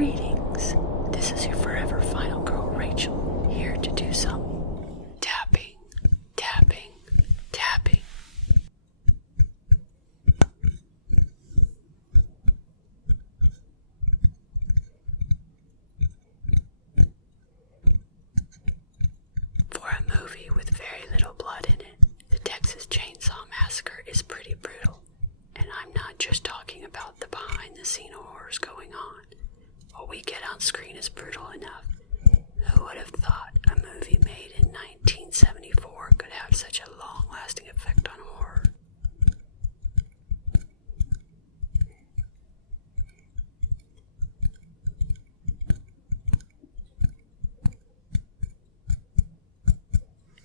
Greetings. This is your forever final girl, Rachel, here to do some tapping, tapping, tapping. For a movie with very little blood in it, the Texas Chainsaw Massacre is pretty brutal. And I'm not just talking about the behind-the-scene horrors going on. What we get on screen is brutal enough. Who would have thought a movie made in 1974 could have such a long-lasting effect on horror?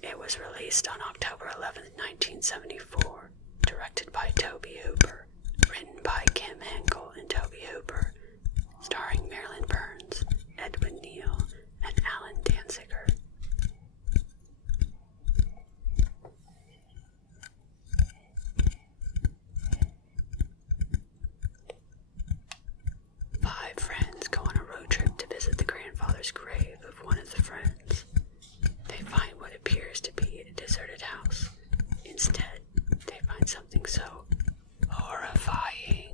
It was released on October 11th, 1974, directed by Tobe Hooper, written by Kim Henkel and Tobe Hooper, starring Marilyn Burns, Edwin Neal, and Alan Danziger. Five friends go on a road trip to visit the grandfather's grave of one of the friends. They find what appears to be a deserted house. Instead, they find something so horrifying.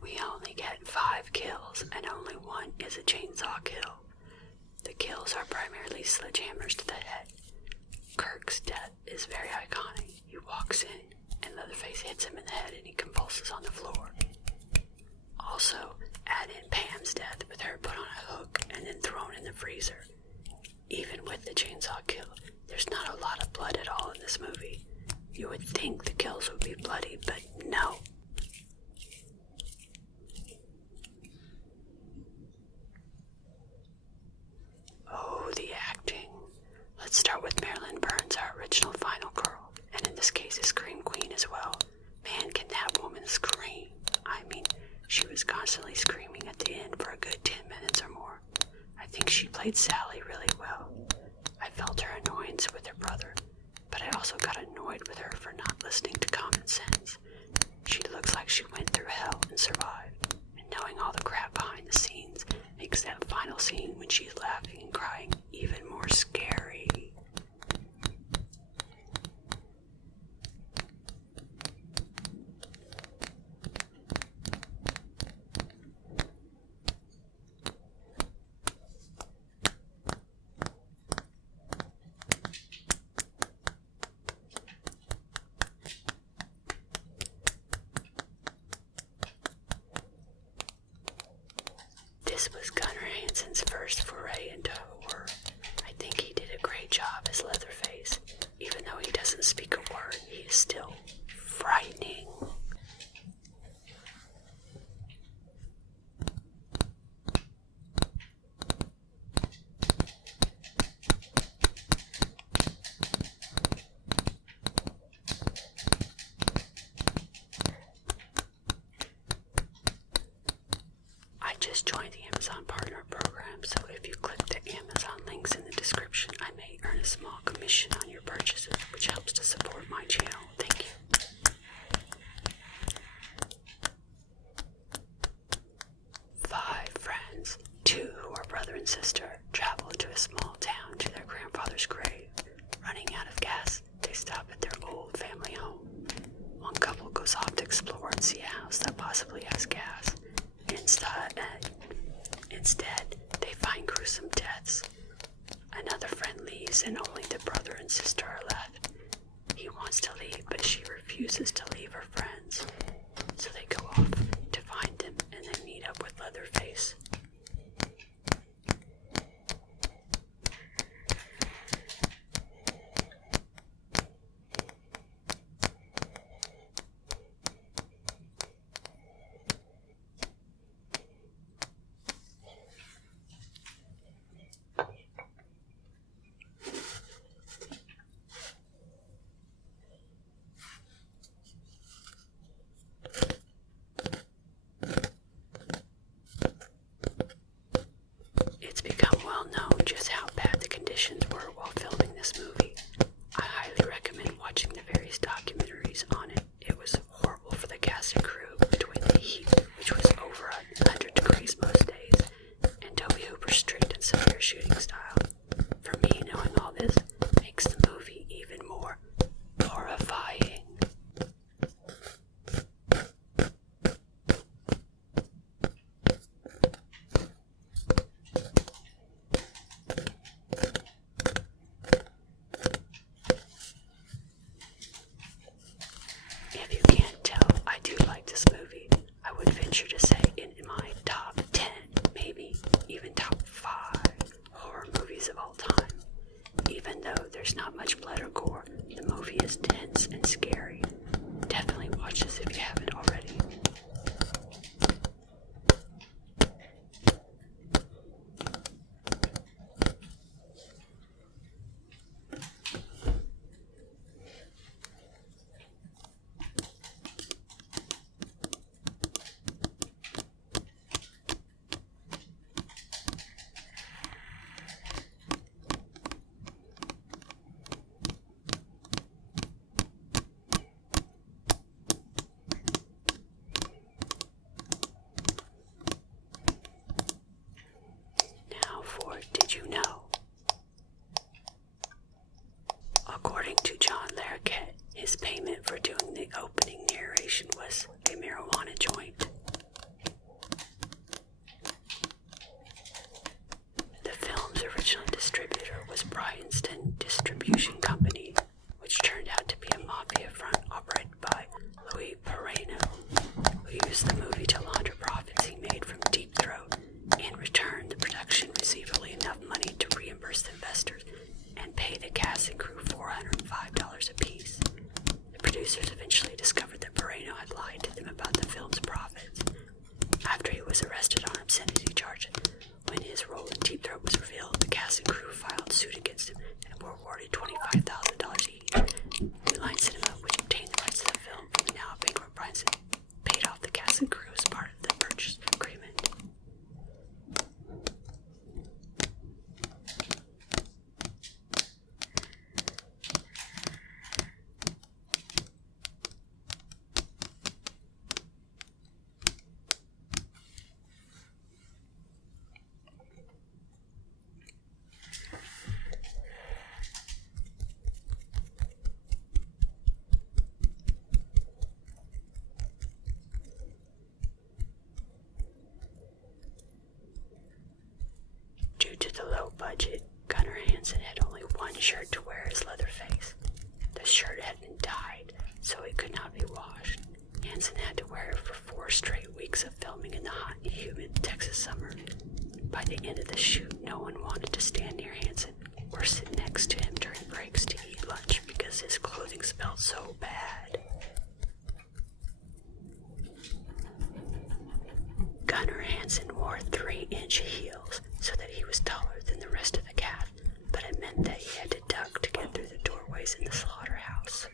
We only get 5 kills, and only one is a chainsaw kill. The kills are primarily sledgehammers to the head. Kirk's death is very iconic. He walks in, and Leatherface hits him in the head, and he convulses on the floor. Also, add in Pam's death with her put on a hook and then thrown in the freezer. Even with the chainsaw kill, there's not a lot of blood at all in this movie. You would think the kills would be bloody, but no. Oh, the acting. Let's start with Marilyn Burns, our original final girl, and in this case a scream queen as well. Man, can that woman scream. I mean, she was constantly screaming at the end for a good 10 minutes or more. I think she played Sally really well. I felt her annoyance with her brother, but I also got annoyed with her for not listening to common sense. She looks like she went through hell and survived, and knowing all the crap behind the scenes makes that final scene when she's laughing and crying even more scary. This was Gunnar Hansen's first foray into horror. I think he did a great job as Leatherface. Even though he doesn't speak a word, he is still frightening. I just joined the Amazon Partner Program, so if you click the Amazon links in the description, I may earn a small commission on your purchases, which helps to support my channel. Thank you. 5 friends, 2 who are brother and sister, travel to a small town to their grandfather's grave. Running out of gas, they stop at their old family home. One couple goes off to explore and see a house that possibly has gas. Instead, they find gruesome deaths. Another friend leaves and only the brother and sister are left. He wants to leave, but she refuses to leave her friends. So they go off to find them and then meet up with Leatherface. this makes the movie even more horrifying. If you can't tell, I do like this movie. I would venture to say in my top 10, maybe even top 5 horror movies of all time. Even though there's not much blood or gore, the movie is tense and scary. Definitely watch this if you haven't already. Now for Did You Know? According to John Larroquette, his payment for doing the opening narration was a marijuana joint. The film's original distributor was Bryanston Distribution Company, which turned out to be a mafia front operated by Louis Perrino, who used the movie to launder profits he made from Deep Throat. In return, the production received only enough money to reimburse the investors and pay the cast and crew $405 apiece. The producers eventually discovered that Perrino had lied to them about the film's profits. After he was arrested on obscenity charges, when his role in Deep Throat was revealed, the cast and crew filed suit against him and were awarded $25,000 each. New Line Cinema, which obtained the rights to the film from the now bankrupt Bryanston, paid off the cast and crew as part of the purchase agreement. Due to the low budget, Gunnar Hansen had only one shirt to wear as Leatherface. The shirt had been dyed, so it could not be washed. Hansen had to wear it for 4 straight weeks of filming in the hot and humid Texas summer. By the end of the shoot, no one wanted to stand near Hansen or sit next to him during breaks to eat lunch because his clothing smelled so bad. Gunnar Hansen wore 3-inch heels so that he was taller than the rest of the cast, but it meant that he had to duck to get through the doorways in the slaughterhouse.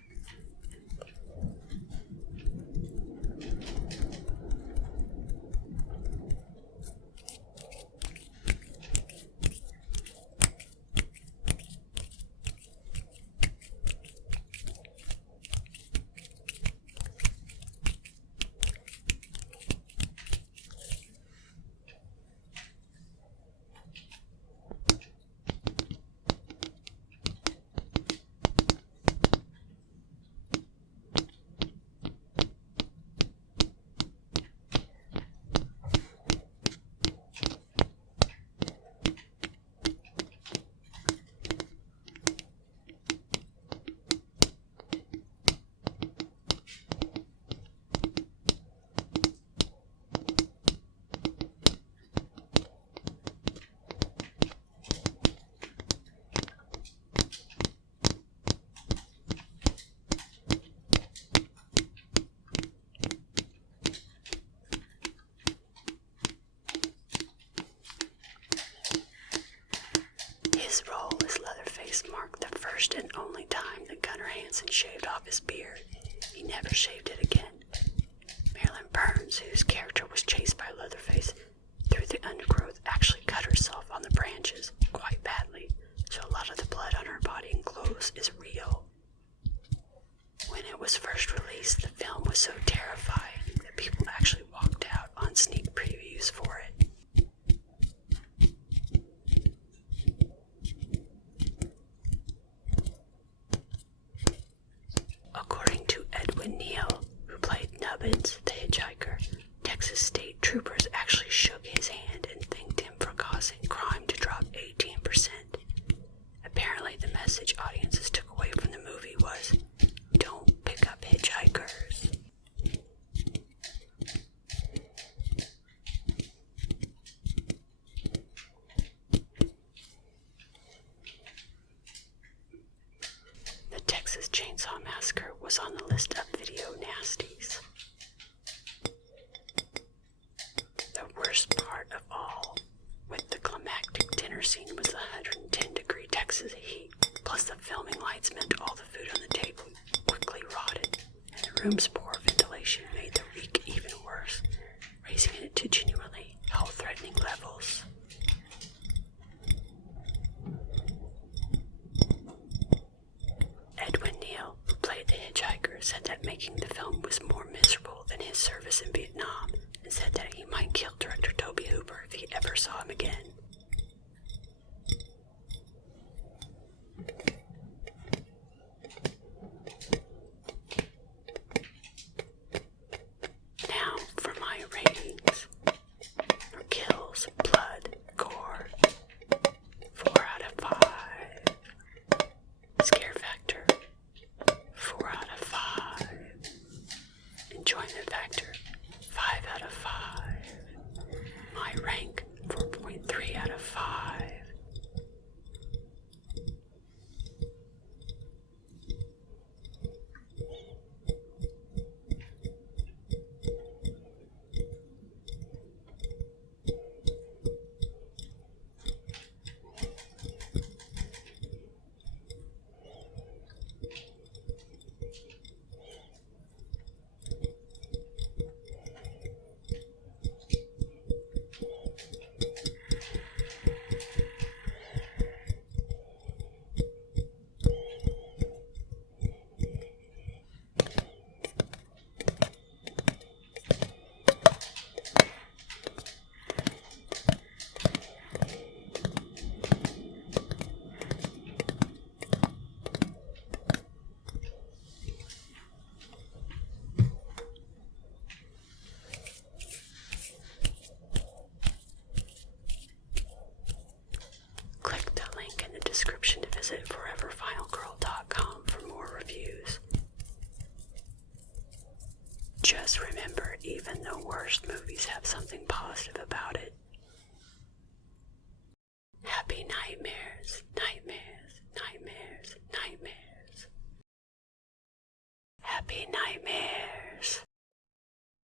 His role as Leatherface marked the first and only time that Gunnar Hansen shaved off his beard. He never shaved it again. Marilyn Burns, whose character was chased by Leatherface through the undergrowth, actually cut herself on the branches quite badly, so a lot of the blood on her body and clothes is real. When it was first released, the film was so terrifying that people actually walked out on sneak previews for it. Dobbins, the hitchhiker, Texas state troopers actually shook his hand and thanked him for causing crime to drop 18%. Apparently, the message audiences took away from the movie was, don't pick up hitchhikers. The Texas Chainsaw Massacre was on the list of video nasties. The worst part of all, with the climactic dinner scene, was the 110-degree Texas heat, plus the filming lights meant all the food on the table quickly rotted, and the room's poor ventilation made the reek even worse, raising it to genuinely health-threatening levels. Edwin Neal, who played the hitchhiker, said that making the film was more miserable than his service in Vietnam, and said that he might kill director Tobe Hooper if he ever saw him again. Now for my ratings. For kills, blood, gore, 4 out of 5. Scare factor, 4 out of 5. Enjoyment factor, 5 out of 5. My rank, 4.3 out of 5. Click the link in the description to visit foreverfinalgirl.com for more reviews. Just remember, even the worst movies have something positive about it. Happy nightmares.